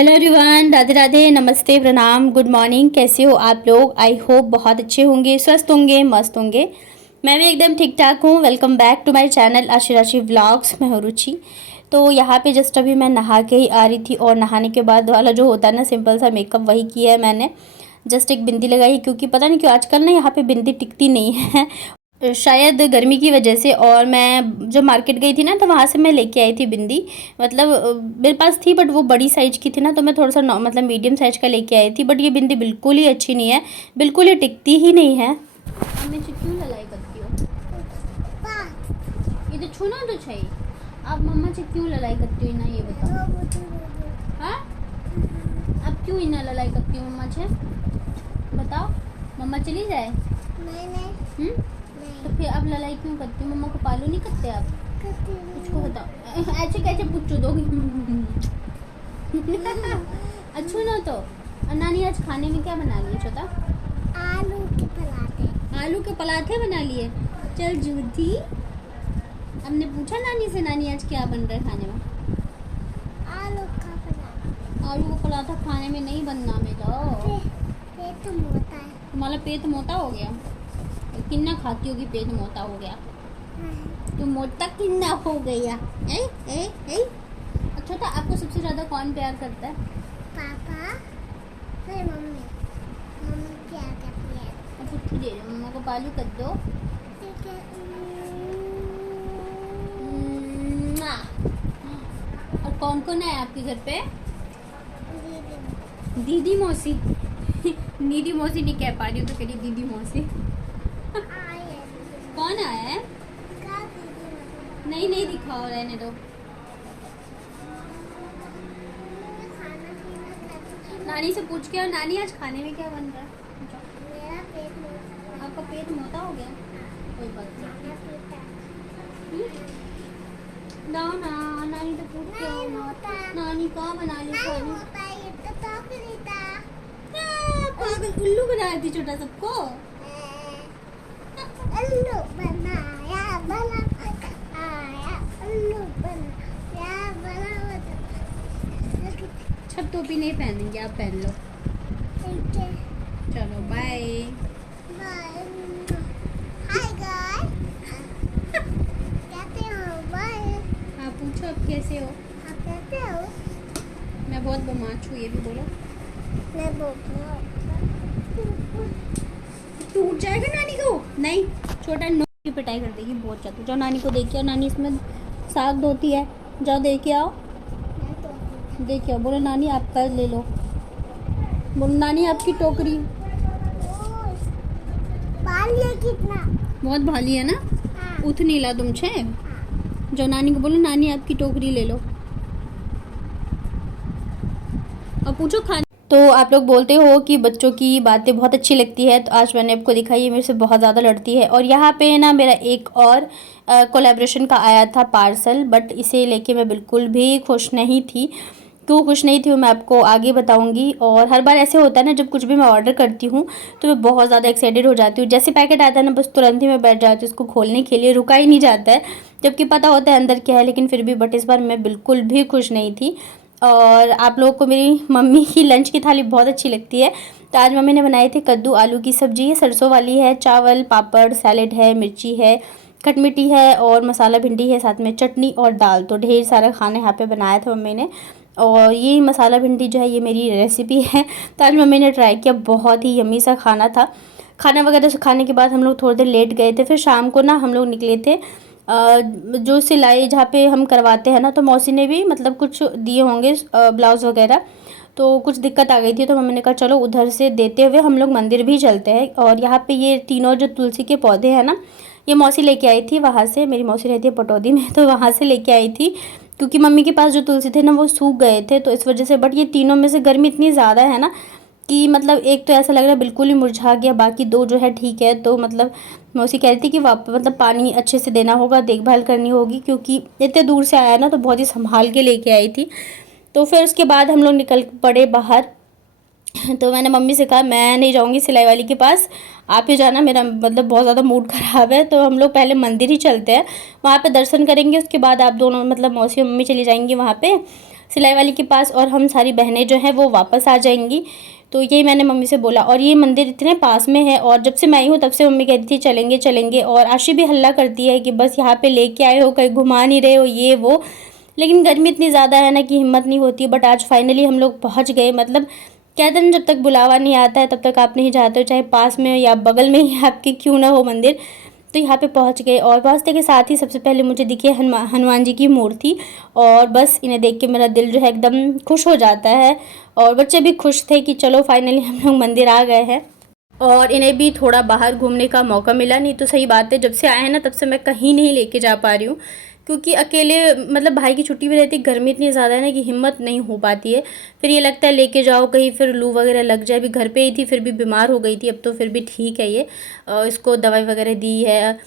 Hello everyone, Radhe Radhe, नमस्ते, प्रणाम, good morning. कैसे हो आप लोग? आई होप बहुत अच्छे होंगे, स्वस्थ होंगे, मस्त होंगे। मैं भी एकदम ठीक ठाक हूँ। Welcome back to my channel Ashi Rashi vlogs. मैं हूँ रुचि। तो यहाँ पे जस्ट अभी मैं नहा के ही आ रही थी और नहाने के बाद वाला जो होता है ना सिंपल सा मेकअप, वही किया है मैंने। जस्ट एक बिंदी लगाई क्योंकि पता नहीं क्यों आजकल ना यहाँ पे बिंदी टिकती नहीं है शायद गर्मी की वजह से। और मैं जब मार्केट गई थी ना तो वहाँ से मैं लेके आई थी बिंदी। मतलब मेरे पास थी बट वो बड़ी साइज़ की थी ना, तो मैं थोड़ा सा मतलब मीडियम साइज़ का लेके आई थी। बट ये बिंदी बिल्कुल ही अच्छी नहीं है, बिल्कुल ही टिकती ही नहीं है। हमें क्यों ललाई करती हो? ये तो छूना तो चाहिए। आप मम्मा से क्यों ललाई करती हो ना, ये बताओ। हाँ, आप क्यों इतना ललाई करती हो मम्मा से? बताओ। मम्मा चली जाए? नहीं। तो फिर आप लड़ाई क्यों करती हो? मम्मा को पालू नहीं करते आप? कुछ बताओ। ऐसे कैसे पूछो दोगी? अच्छा ना तो। नानी आज खाने में क्या बना लिए छोटा? आलू के पराठे। आलू के पराठे बना लिए? चल झूठी। हमने पूछा नानी से, नानी आज क्या बन रहा है खाने में? आलू का पराठा। आलू का पराठा खाने में नहीं बनना मेरा। पेट मोटा है। तुम्हारा पेट मोटा हो गया? कितना खाती होगी पेट मोटा हो गया? तो मोटा कितना हो गया? अच्छा, तो आपको सबसे ज्यादा कौन प्यार करता है? पापा फिर मम्मी। मम्मी प्यार करती है। अब पुट्ठू दे दो, मम्मा को पालू कर दो। ठीक है। म्वा। और कौन कौन है आपके घर पे? दीदी मौसी। दीदी मौसी नहीं कह पा रही हूँ तो कह दीदी मौसी। कौन आया है? नहीं नहीं दिखाओ, रहने दो। नानी से पूछ के और नानी आज खाने में क्या बन रहा है? मेरा पेट मोटा। आपका पेट मोटा हो गया? कोई बात नहीं। ना ना, नानी तो पूछ के आओ ना। नानी कहाँ बना ली खाने? पागल, उल्लू बना दी छोटा सबको। उल्लू बनाया बना आया। उल्लू बनाया बना। छप टोपी नहीं पहनेंगे, आप पहन लो। ठीक है। चलो बाय। बाय। Hi guys. कैसे हो? बाय। हाँ पूछो, आप कैसे हो? आप कैसे हो? मैं बहुत बदमाश हूँ, ये भी बोलो। मैं बोलूँ। टूट जाएगा नानी को। नहीं, छोटा नो की पिटाई कर देगी बहुत ज्यादा। जाओ नानी को देखिए, नानी इसमें साग धोती है। जाओ देख के आओ, देख के आओ। बोलो नानी आपका ले लो। बोलो नानी आपकी टोकरी। भाली है कितना? बहुत भाली है ना? हाँ। उठ नहीं ला तुम छे। जाओ नानी को बोलो नानी आपकी टोकरी ले लो और पूछो खाने। तो आप लोग बोलते हो कि बच्चों की बातें बहुत अच्छी लगती है, तो आज मैंने आपको दिखाई, ये मेरे से बहुत ज़्यादा लड़ती है। और यहाँ पे ना मेरा एक और कोलैबोरेशन का आया था पार्सल, बट इसे लेके मैं बिल्कुल भी खुश नहीं थी। क्यों खुश नहीं थी वो मैं आपको आगे बताऊंगी। और हर बार ऐसे होता है ना, जब कुछ भी मैं ऑर्डर करती हूँ तो मैं बहुत ज़्यादा एक्साइटेड हो जाती हूँ। जैसे पैकेट आता है ना, बस तुरंत ही मैं बैठ जाती हूँ उसको खोलने के लिए, रुका ही नहीं जाता है, जबकि पता होता है अंदर क्या है। लेकिन फिर भी बट इस बार मैं बिल्कुल भी खुश नहीं थी। और आप लोगों को मेरी मम्मी की लंच की थाली बहुत अच्छी लगती है। तो आज मम्मी ने बनाए थे कद्दू आलू की सब्ज़ी, है सरसों वाली है, चावल, पापड़, सैलेड है, मिर्ची है, खटमिट्टी है और मसाला भिंडी है, साथ में चटनी और दाल। तो ढेर सारा खाना यहाँ पे बनाया था मम्मी ने। और ये मसाला भिंडी जो है ये मेरी रेसिपी है। तो आज मम्मी ने ट्राई किया, बहुत ही यम्मी सा खाना था। खाना वगैरह से खाने के बाद हम लोग थोड़ी देर लेट गए थे। फिर शाम को ना हम लोग निकले थे जो सिलाई जहाँ पे हम करवाते हैं ना, तो मौसी ने भी मतलब कुछ दिए होंगे ब्लाउज़ वगैरह। तो कुछ दिक्कत आ गई थी, तो मम्मी ने कहा चलो उधर से देते हुए हम लोग मंदिर भी चलते हैं। और यहाँ पे ये तीनों जो तुलसी के पौधे हैं ना, ये मौसी लेके आई थी वहाँ से। मेरी मौसी रहती है पटौदी में, तो वहाँ से लेके आई थी। क्योंकि मम्मी के पास जो तुलसी थे ना वो सूख गए थे, तो इस वजह से। बट ये तीनों में से गर्मी इतनी ज़्यादा है ना कि मतलब एक तो ऐसा लग रहा है बिल्कुल ही मुरझा गया, बाकी दो जो है ठीक है। तो मतलब मौसी कह रही थी कि मतलब पानी अच्छे से देना होगा, देखभाल करनी होगी, क्योंकि इतने दूर से आया ना, तो बहुत ही संभाल के लेके आई थी। तो फिर उसके बाद हम लोग निकल पड़े बाहर। तो मैंने मम्मी से कहा मैं नहीं जाऊंगी सिलाई वाली के पास, आप ही जाना, मेरा मतलब बहुत ज़्यादा मूड ख़राब है। तो हम लोग पहले मंदिर ही चलते हैं, वहाँ पे दर्शन करेंगे, उसके बाद आप दोनों मतलब मौसी और मम्मी चली जाएंगी वहाँ पे। सिलाई वाली के पास और हम सारी बहनें जो हैं वो वापस आ जाएंगी। तो यही मैंने मम्मी से बोला। और ये मंदिर इतने पास में है और जब से मैं आई हूँ तब से मम्मी कहती थी चलेंगे चलेंगे, और आशी भी हल्ला करती है कि बस यहाँ पे लेके आए हो, कहीं घुमा नहीं रहे हो ये वो। लेकिन गर्मी इतनी ज़्यादा है ना कि हिम्मत नहीं होती। बट आज फाइनली हम लोग पहुँच गए। मतलब कहते हैं ना, जब तक बुलावा नहीं आता है तब तक आप नहीं जाते हो, चाहे पास में या बगल में ही आपके क्यों ना हो मंदिर। तो यहाँ पे पहुँच गए और पहुँचने के साथ ही सबसे पहले मुझे दिखी हनुमान जी की मूर्ति। और बस इन्हें देख के मेरा दिल जो है एकदम खुश हो जाता है। और बच्चे भी खुश थे कि चलो फाइनली हम लोग मंदिर आ गए हैं। और इन्हें भी थोड़ा बाहर घूमने का मौका मिला। नहीं तो सही बात है, जब से आए हैं ना तब से मैं कहीं नहीं लेके जा पा रही हूँ, क्योंकि अकेले मतलब भाई की छुट्टी भी रहती, गर्मी इतनी ज़्यादा है ना कि हिम्मत नहीं हो पाती है। फिर ये लगता है लेके जाओ कहीं, फिर लू वगैरह लग जाए। अभी घर पे ही थी फिर भी बीमार हो गई थी, अब तो फिर भी ठीक है। ये इसको दवाई वगैरह दी है,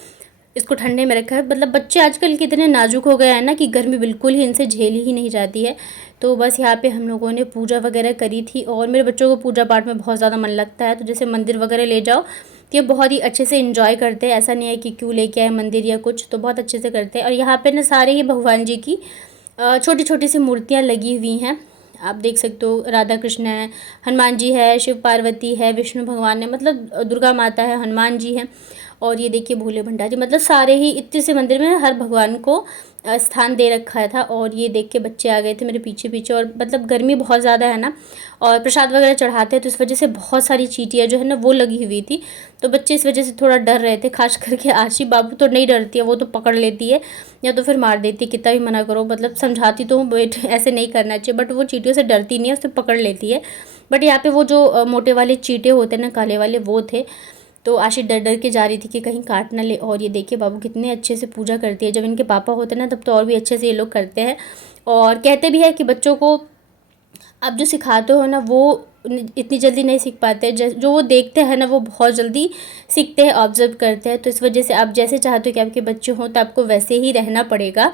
इसको ठंडे में रखा है। मतलब बच्चे आजकल कितने नाजुक हो गए हैं ना कि गर्मी बिल्कुल ही इनसे झेली ही नहीं जाती है। तो बस यहाँ पे हम लोगों ने पूजा वगैरह करी थी। और मेरे बच्चों को पूजा पाठ में बहुत ज़्यादा मन लगता है, तो जैसे मंदिर वगैरह ले जाओ तो ये बहुत ही अच्छे से एंजॉय करते हैं। ऐसा नहीं है कि क्यों लेके आए मंदिर या कुछ, तो बहुत अच्छे से करते हैं। और यहाँ पे ना सारे ही भगवान जी की छोटी छोटी सी मूर्तियाँ लगी हुई हैं। आप देख सकते हो, राधा कृष्ण है, हनुमान जी है, शिव पार्वती है, विष्णु भगवान है, मतलब दुर्गा माता है, हनुमान जी हैं। और ये देखिए भोले भंडारी, मतलब सारे ही इतने से मंदिर में हर भगवान को स्थान दे रखा था। और ये देख के बच्चे आ गए थे मेरे पीछे पीछे। और मतलब गर्मी बहुत ज़्यादा है ना, और प्रसाद वगैरह चढ़ाते हैं तो इस वजह से बहुत सारी चींटियाँ जो है ना वो लगी हुई थी। तो बच्चे इस वजह से थोड़ा डर रहे थे, खास करके आशी। बाबू तो नहीं डरती है, वो तो पकड़ लेती है या तो फिर मार देती है, कितना भी मना करो। मतलब समझाती तो हूँ बेट ऐसे नहीं करना चाहिए, बट वो चींटियों से डरती नहीं है, उससे पकड़ लेती है। बट यहाँ पे वो जो मोटे वाले चींटे होते हैं ना, काले वाले, वो थे। तो आशी डर डर के जा रही थी कि कहीं काट ना ले। और ये देखिए बाबू कितने अच्छे से पूजा करती है। जब इनके पापा होते हैं ना तब तो और भी अच्छे से ये लोग करते हैं। और कहते भी है कि बच्चों को आप जो सिखाते हो ना वो इतनी जल्दी नहीं सीख पाते। जो वो देखते हैं ना वो बहुत जल्दी सीखते हैं, ऑब्जर्व करते हैं। तो इस वजह से आप जैसे चाहते हो कि आपके बच्चे हों तो आपको वैसे ही रहना पड़ेगा।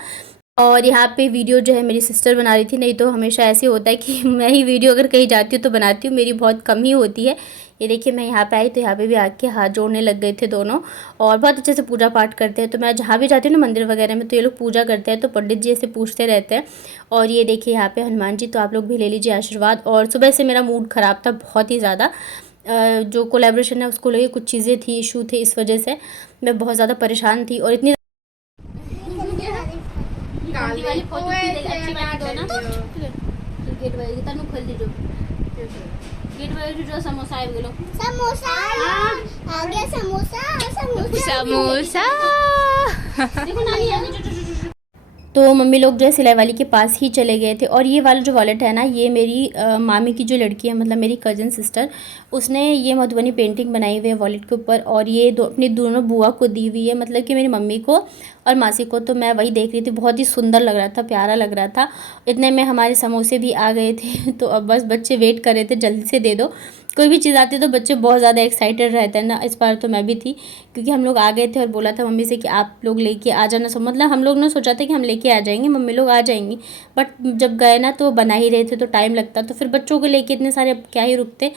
और यहाँ पे वीडियो जो है मेरी सिस्टर बना रही थी। नहीं तो हमेशा ऐसे होता है कि मैं ही वीडियो अगर कहीं जाती हूँ तो बनाती हूँ, मेरी बहुत कम ही होती है। ये देखिए मैं यहाँ पे आई तो यहाँ पे भी आके हाथ जोड़ने लग गए थे दोनों। और बहुत अच्छे से पूजा पाठ करते हैं। तो मैं जहाँ भी जाती हूँ ना मंदिर वगैरह में, तो ये लोग पूजा करते हैं तो पंडित जी ऐसे पूछते रहते हैं। और ये देखिए यहाँ पे हनुमान जी, तो आप लोग भी ले लीजिए आशीर्वाद। और सुबह से मेरा मूड ख़राब था बहुत ही ज़्यादा। जो कोलैबोरेशन है उसको लेके कुछ चीज़ें थी, इशू थे, इस वजह से मैं बहुत ज़्यादा परेशान थी। और इतनी वाली फोटो अच्छी बात दो ना, गेट वाली तनु खोल दीजो, गेट वाली जो समोसा आए गेलो, समोसा आ गया, समोसा समोसा समोसा देखो नानी आ गई। तो मम्मी लोग जो है सिलाई वाली के पास ही चले गए थे। और ये वाला जो वॉलेट है ना, ये मेरी मामी की जो लड़की है, मतलब मेरी कज़न सिस्टर, उसने ये मधुबनी पेंटिंग बनाई हुई है वॉलेट के ऊपर। और ये अपनी दोनों बुआ को दी हुई है, मतलब कि मेरी मम्मी को और मासी को। तो मैं वही देख रही थी, बहुत ही सुंदर लग रहा था, प्यारा लग रहा था। इतने में हमारे समोसे भी आ गए थे। तो अब बस बच्चे वेट कर रहे थे जल्दी से दे दो। कोई भी चीज़ आती है तो बच्चे बहुत ज़्यादा एक्साइटेड रहते हैं ना। इस बार तो मैं भी थी, क्योंकि हम लोग आ गए थे और बोला था मम्मी से कि आप लोग लेके आ जाना। सब मतलब हम लोग ने सोचा था कि हम लेके आ जाएंगे, मम्मी लोग आ जाएंगी। बट जब गए ना तो बना ही रहे थे तो टाइम लगता, तो फिर बच्चों को लेके इतने सारे अब क्या ही रुकते।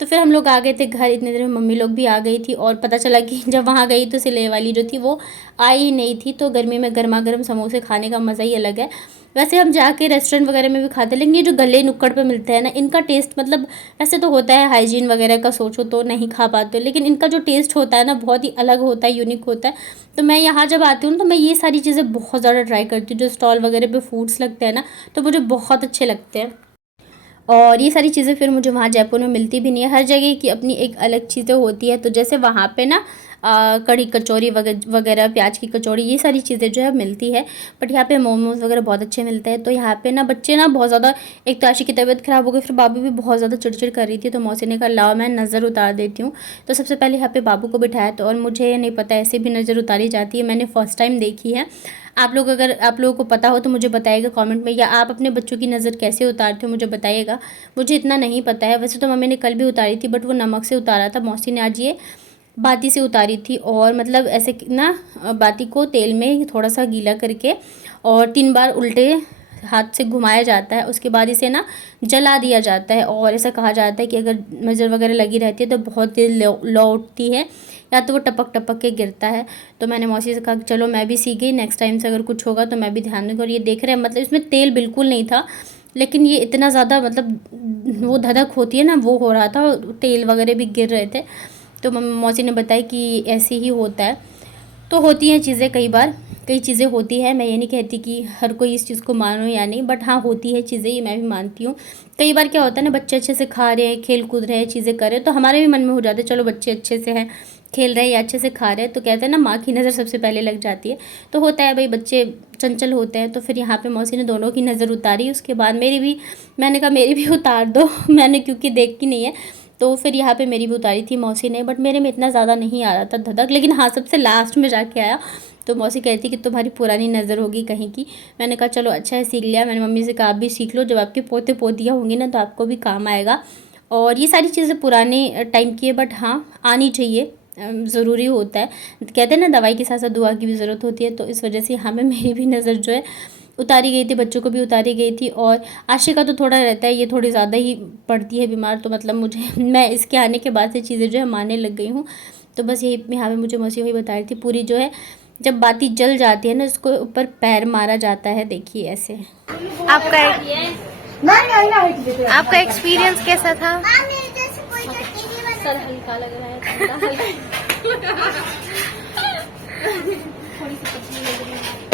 तो फिर हम लोग आ गए थे घर। इतने देर में मम्मी लोग भी आ गई थी। और पता चला कि जब वहाँ गई तो सिलाई वाली जो थी वो आई ही नहीं थी। तो गर्मी में गर्मा गर्म समोसे खाने का मज़ा ही अलग है। वैसे हम जाके रेस्टोरेंट वगैरह में भी खाते हैं, लेकिन ये जो गले नुक्कड़ पे मिलते हैं ना, इनका टेस्ट मतलब वैसे तो होता है हाइजीन वगैरह का सोचो तो नहीं खा पाते हो, लेकिन इनका जो टेस्ट होता है ना बहुत ही अलग होता है, यूनिक होता है। तो मैं यहाँ जब आती हूँ तो मैं ये सारी चीज़ें बहुत ज़्यादा ट्राई करती हूँ। जो स्टॉल वगैरह पे फूड्स लगते हैं ना, तो मुझे बहुत अच्छे लगते हैं। और ये सारी चीज़ें फिर मुझे वहाँ जयपुर में मिलती भी नहीं है। हर जगह की अपनी एक अलग चीज़ें होती है। तो जैसे वहाँ पे ना कढ़ी कचौरी वगैरह, प्याज की कचौड़ी, ये सारी चीज़ें जो है मिलती है। बट यहाँ पे मोमोज़ वगैरह बहुत अच्छे मिलते हैं। तो यहाँ पे ना बच्चे ना बहुत ज़्यादा, एक तो आशी की तबीयत ख़राब हो गई, फिर बाबू भी बहुत ज़्यादा चिड़चिड़ कर रही थी। तो मौसी ने कहा लाओ मैं नज़र उतार देती हूँ। तो सबसे पहले यहाँ पे बाबू को बिठाया। तो और मुझे नहीं पता ऐसे भी नज़र उतारी जाती है, मैंने फ़र्स्ट टाइम देखी है। आप लोगों को पता हो तो मुझे बताइएगा कमेंट में, या आप अपने बच्चों की नज़र कैसे उतारते हो मुझे बताइएगा। मुझे इतना नहीं पता है। वैसे तो मम्मी ने कल भी उतारी थी, बट वो नमक से उतारा था। मौसी ने आज ये बाती से उतारी थी। और मतलब ऐसे ना बाती को तेल में थोड़ा सा गीला करके और 3 बार उल्टे हाथ से घुमाया जाता है। उसके बाद इसे ना जला दिया जाता है। और ऐसा कहा जाता है कि अगर नज़र वगैरह लगी रहती है तो बहुत तेज लौटती है, या तो वो टपक टपक के गिरता है। तो मैंने मौसी से कहा कि चलो मैं भी सीख गई, नेक्स्ट टाइम से अगर कुछ होगा तो मैं भी ध्यान दूँगी। और ये देख रहे हैं, मतलब इसमें तेल बिल्कुल नहीं था, लेकिन ये इतना ज़्यादा मतलब वो धधक होती है ना, वो हो रहा था और तेल वगैरह भी गिर रहे थे। तो मौसी ने बताया कि ऐसे ही होता है। तो होती हैं चीज़ें, कई चीज़ें होती है। मैं ये नहीं कहती कि हर कोई इस चीज़ को मानो या नहीं, बट हाँ होती है चीज़ें, ये मैं भी मानती हूँ। कई बार क्या होता है ना, बच्चे अच्छे से खा रहे हैं, खेल कूद रहे हैं, चीज़ें कर रहे हैं, तो हमारे भी मन में हो जाते हैं चलो बच्चे अच्छे से हैं, खेल रहे हैं या अच्छे से खा रहे हैं, तो कहते हैं ना माँ की नज़र सबसे पहले लग जाती है। तो होता है भाई, बच्चे चंचल होते हैं। तो फिर यहाँ पे मौसी ने दोनों की नज़र उतारी, उसके बाद मेरी भी, मैंने कहा मेरी भी उतार दो मैंने क्योंकि देखी नहीं है, तो फिर यहाँ पे मेरी भी उतारी थी मौसी ने, बट मेरे में इतना ज़्यादा नहीं आ रहा था धधक, लेकिन हाँ सबसे लास्ट में जाके आया। तो मौसी कहती थी कि तुम्हारी पुरानी नज़र होगी कहीं की। मैंने कहा चलो अच्छा है, सीख लिया। मैंने मम्मी से कहा आप भी सीख लो, जब आपके पोते पोतियाँ होंगी ना तो आपको भी काम आएगा। और ये सारी चीज़ें पुराने टाइम की है, बट हाँ आनी चाहिए, ज़रूरी होता है। कहते हैं ना दवाई के साथ साथ दुआ की भी ज़रूरत होती है। तो इस वजह से यहाँ पे मेरी भी नज़र जो है उतारी गई थी, बच्चों को भी उतारी गई थी। और आशी का तो थोड़ा रहता है, ये थोड़ी ज़्यादा ही पड़ती है बीमार, तो मतलब मुझे मैं इसके आने के बाद से चीज़ें जो है मानने लग गई हूँ। तो बस यही यहाँ पे मुझे मौसी वही बता रही थी, पूरी जो है जब बाती जल जाती है ना, इसको ऊपर पैर मारा जाता है, देखिए ऐसे। आपका एक्सपीरियंस कैसा था? हाँ, मेरे जैसे कोई तो टीवी बना सर हल्का लग रहा है, ठंडा हल्का। थोड़ी सी पतली लग रही है।